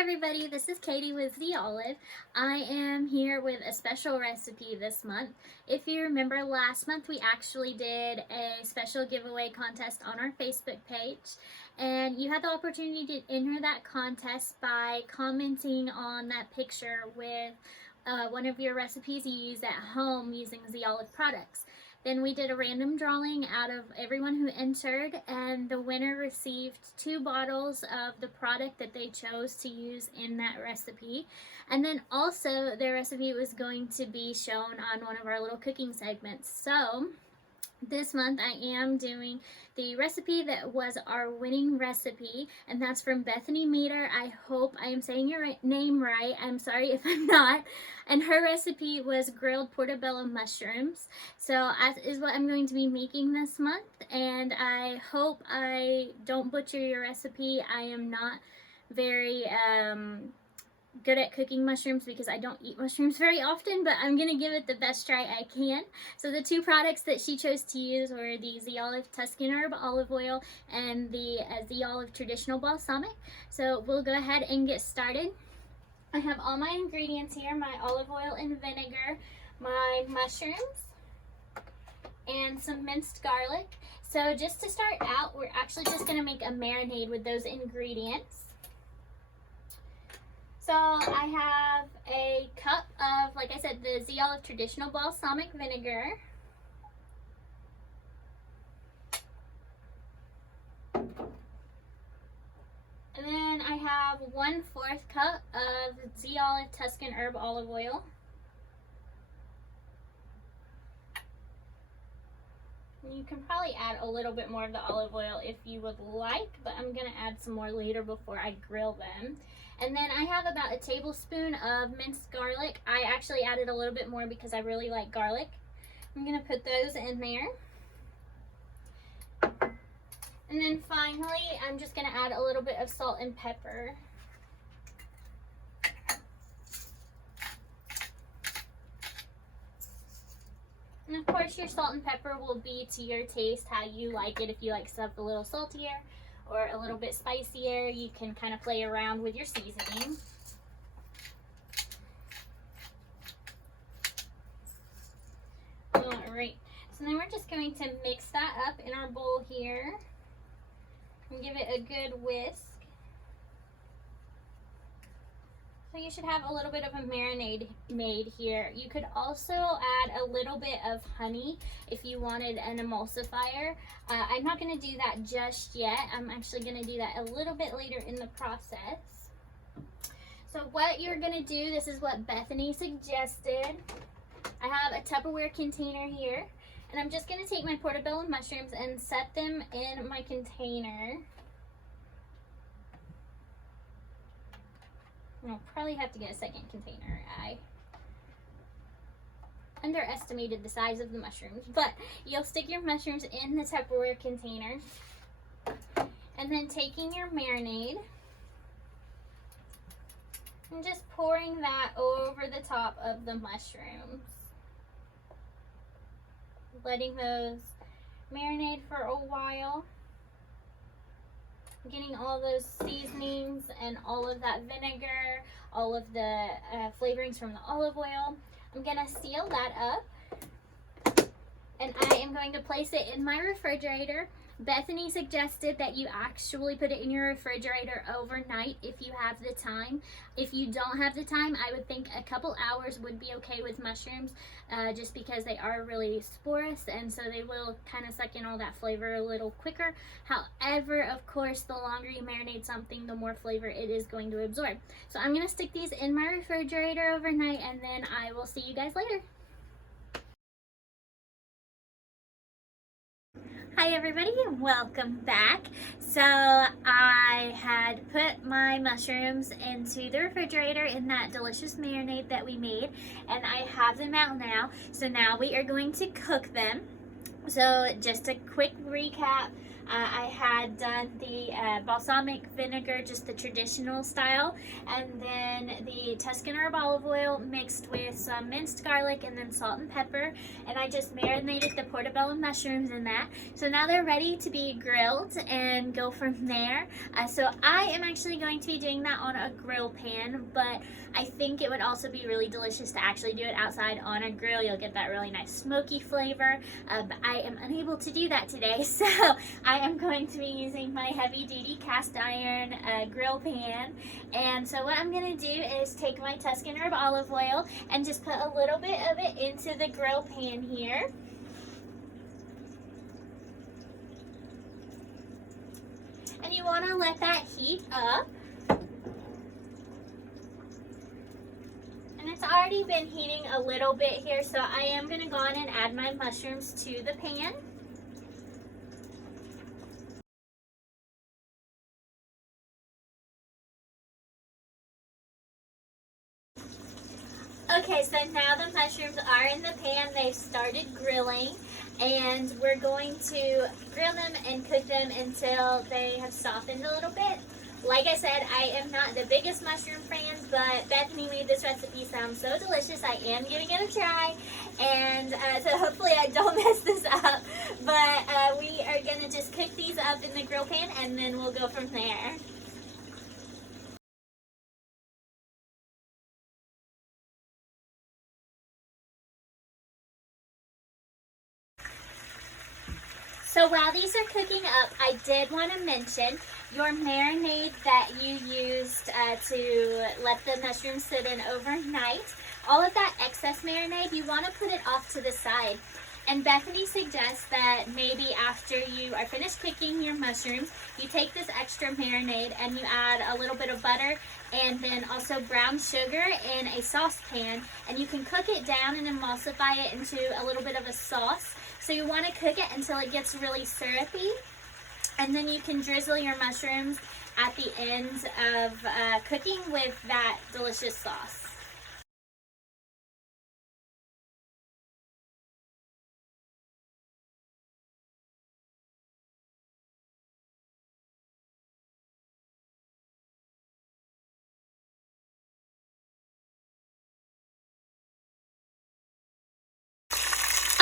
everybody, this is Katie with The Olive. I am here with a special recipe this month. If you remember last month, we actually did a special giveaway contest on our Facebook page, and you had the opportunity to enter that contest by commenting on that picture with one of your recipes you use at home using The Olive products. Then we did a random drawing out of everyone who entered, and the winner received 2 bottles of the product that they chose to use in that recipe. And then also their recipe was going to be shown on one of our little cooking segments. So this month I am doing the recipe that was our winning recipe, and that's from Bethany Meter. I hope I am saying your name right. I'm sorry if I'm not. And her recipe was grilled portobello mushrooms. So that is what I'm going to be making this month, and I hope I don't butcher your recipe. I am not very good at cooking mushrooms because I don't eat mushrooms very often, but I'm gonna give it the best try I can. So the 2 products that she chose to use were the Olive Tuscan Herb olive oil and the Olive Traditional Balsamic. So we'll go ahead and get started. I have all my ingredients here: my olive oil and vinegar, my mushrooms, and some minced garlic. So just to start out, we're actually just gonna make a marinade with those ingredients. So I have a cup of, like I said, the Olive Traditional Balsamic vinegar. And then I have 1/4 cup of Olive Tuscan Herb olive oil. You can probably add a little bit more of the olive oil if you would like, but I'm going to add some more later before I grill them. And then I have about a tablespoon of minced garlic. I actually added a little bit more because I really like garlic. I'm going to put those in there. And then finally, I'm just going to add a little bit of salt and pepper. And of course, your salt and pepper will be to your taste, how you like it. If you like stuff a little saltier or a little bit spicier, you can kind of play around with your seasoning. Alright, so then we're just going to mix that up in our bowl here and give it a good whisk. So you should have a little bit of a marinade made here. You could also add a little bit of honey if you wanted an emulsifier. I'm not going to do that just yet. I'm actually going to do that a little bit later in the process. So what you're going to do, this is what Bethany suggested. I have a Tupperware container here, and I'm just going to take my portobello mushrooms and set them in my container. I'll probably have to get a second container. I underestimated the size of the mushrooms, but you'll stick your mushrooms in the Tupperware container, and then taking your marinade and just pouring that over the top of the mushrooms, letting those marinate for a while, getting all those seasonings and all of that vinegar, all of the flavorings from the olive oil. I'm gonna seal that up, and I am going to place it in my refrigerator. Bethany suggested that you actually put it in your refrigerator overnight if you have the time. If you don't have the time, I would think a couple hours would be okay with mushrooms, just because they are really sporous, and so they will kind of suck in all that flavor a little quicker. However, of course, the longer you marinate something, the more flavor it is going to absorb. So I'm going to stick these in my refrigerator overnight, and then I will see you guys later. Hi everybody, welcome back. So I had put my mushrooms into the refrigerator in that delicious marinade that we made, and I have them out now. So now we are going to cook them. So just a quick recap, I had done the balsamic vinegar, just the traditional style, and then the Tuscan herb olive oil mixed with some minced garlic and then salt and pepper, and I just marinated the portobello mushrooms in that. So now they're ready to be grilled and go from there. So I am actually going to be doing that on a grill pan, but I think it would also be really delicious to actually do it outside on a grill. You'll get that really nice smoky flavor, but I am unable to do that today, so I am going to be using my heavy duty cast iron grill pan. And so what I'm going to do is take my Tuscan herb olive oil and just put a little bit of it into the grill pan here. And you want to let that heat up. And it's already been heating a little bit here, so I am going to go on and add my mushrooms to the pan. Okay, so now the mushrooms are in the pan. They've started grilling, and we're going to grill them and cook them until they have softened a little bit. Like I said, I am not the biggest mushroom fan, but Bethany made this recipe sound so delicious. I am giving it a try, and so hopefully I don't mess this up. But we are going to just cook these up in the grill pan, and then we'll go from there. So while these are cooking up, I did want to mention your marinade that you used to let the mushrooms sit in overnight. All of that excess marinade, you want to put it off to the side. And Bethany suggests that maybe after you are finished cooking your mushrooms, you take this extra marinade and you add a little bit of butter and then also brown sugar in a saucepan, and you can cook it down and emulsify it into a little bit of a sauce. So you want to cook it until it gets really syrupy, and then you can drizzle your mushrooms at the end of cooking with that delicious sauce.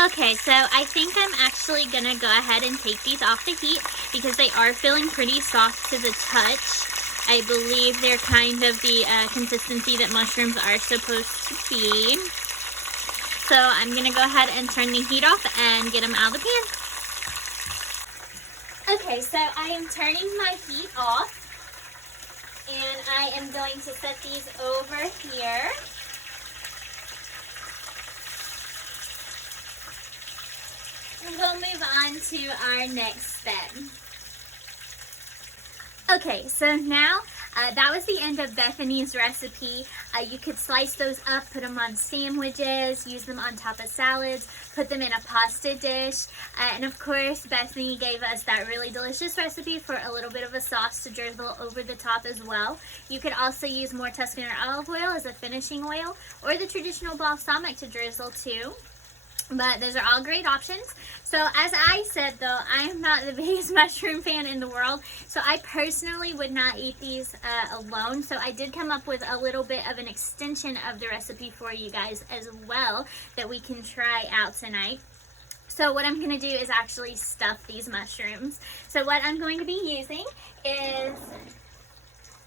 Okay, so I think I'm actually gonna go ahead and take these off the heat because they are feeling pretty soft to the touch. I believe they're kind of the consistency that mushrooms are supposed to be. So I'm gonna go ahead and turn the heat off and get them out of the pan. Okay, so I am turning my heat off, and I am going to set these over here. We'll move on to our next step. Okay, so now that was the end of Bethany's recipe. You could slice those up, put them on sandwiches, use them on top of salads, put them in a pasta dish, and of course Bethany gave us that really delicious recipe for a little bit of a sauce to drizzle over the top as well. You could also use more Tuscan olive oil as a finishing oil, or the traditional balsamic to drizzle too. But those are all great options. So as I said though, I am not the biggest mushroom fan in the world, so I personally would not eat these alone. So I did come up with a little bit of an extension of the recipe for you guys as well that we can try out tonight. So what I'm going to do is actually stuff these mushrooms. So what I'm going to be using is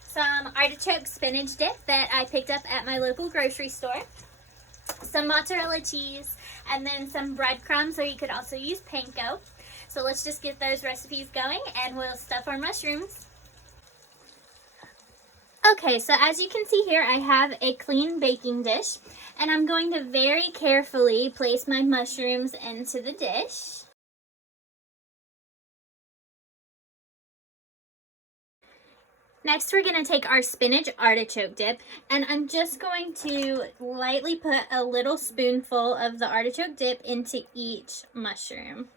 some artichoke spinach dip that I picked up at my local grocery store, some mozzarella cheese, and then some breadcrumbs, or you could also use panko. So let's just get those recipes going and we'll stuff our mushrooms. Okay, so as you can see here, I have a clean baking dish, and I'm going to very carefully place my mushrooms into the dish. Next, we're going to take our spinach artichoke dip, and I'm just going to lightly put a little spoonful of the artichoke dip into each mushroom.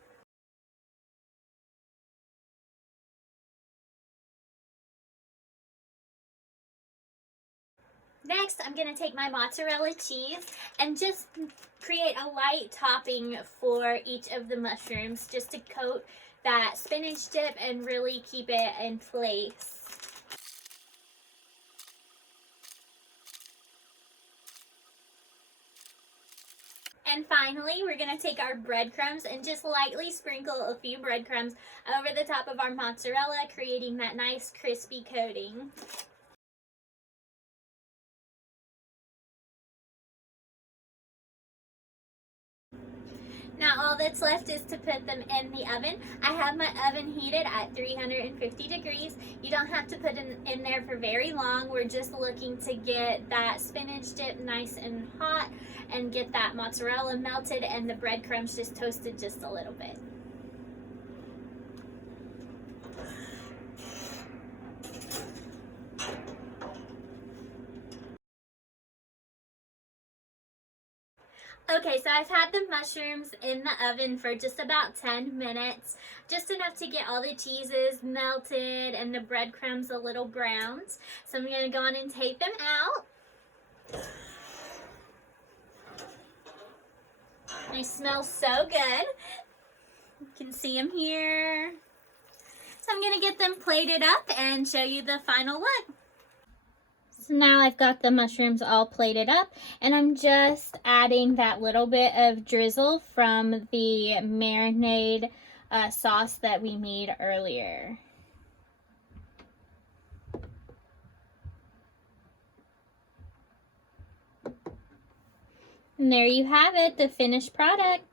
Next, I'm going to take my mozzarella cheese and just create a light topping for each of the mushrooms just to coat that spinach dip and really keep it in place. And finally, we're going to take our breadcrumbs and just lightly sprinkle a few breadcrumbs over the top of our mozzarella, creating that nice crispy coating. Now all that's left is to put them in the oven. I have my oven heated at 350 degrees. You don't have to put it in there for very long. We're just looking to get that spinach dip nice and hot and get that mozzarella melted and the breadcrumbs just toasted just a little bit. Okay, so I've had the mushrooms in the oven for just about 10 minutes, just enough to get all the cheeses melted and the breadcrumbs a little browned. So I'm going to go on and take them out. They smell so good. You can see them here. So I'm going to get them plated up and show you the final look. So now I've got the mushrooms all plated up, and I'm just adding that little bit of drizzle from the marinade sauce that we made earlier. And there you have it, the finished product.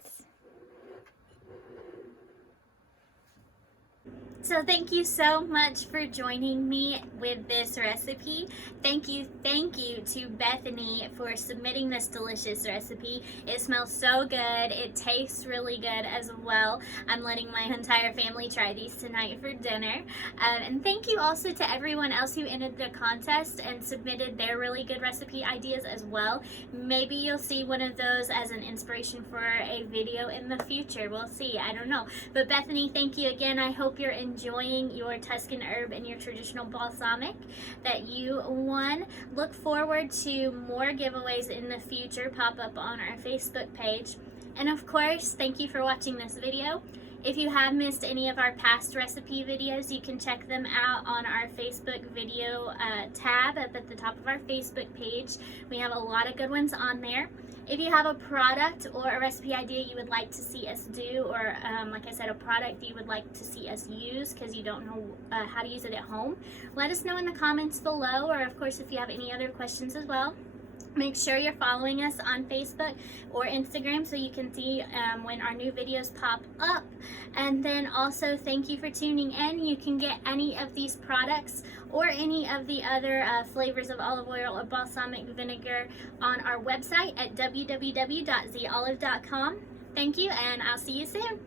So thank you so much for joining me with this recipe. Thank you to Bethany for submitting this delicious recipe. It smells so good. It tastes really good as well. I'm letting my entire family try these tonight for dinner. And thank you also to everyone else who entered the contest and submitted their really good recipe ideas as well. Maybe you'll see one of those as an inspiration for a video in the future. We'll see. I don't know. But Bethany, thank you again. I hope you're enjoying your Tuscan herb and your traditional balsamic that you won. Look forward to more giveaways in the future pop up on our Facebook page. And of course, thank you for watching this video. If you have missed any of our past recipe videos, you can check them out on our Facebook video tab up at the top of our Facebook page. We have a lot of good ones on there. If you have a product or a recipe idea you would like to see us do, or like I said, a product you would like to see us use because you don't know how to use it at home, let us know in the comments below, or of course if you have any other questions as well. Make sure you're following us on Facebook or Instagram so you can see when our new videos pop up. And then also thank you for tuning in. You can get any of these products or any of the other flavors of olive oil or balsamic vinegar on our website at www.zolive.com. Thank you, and I'll see you soon.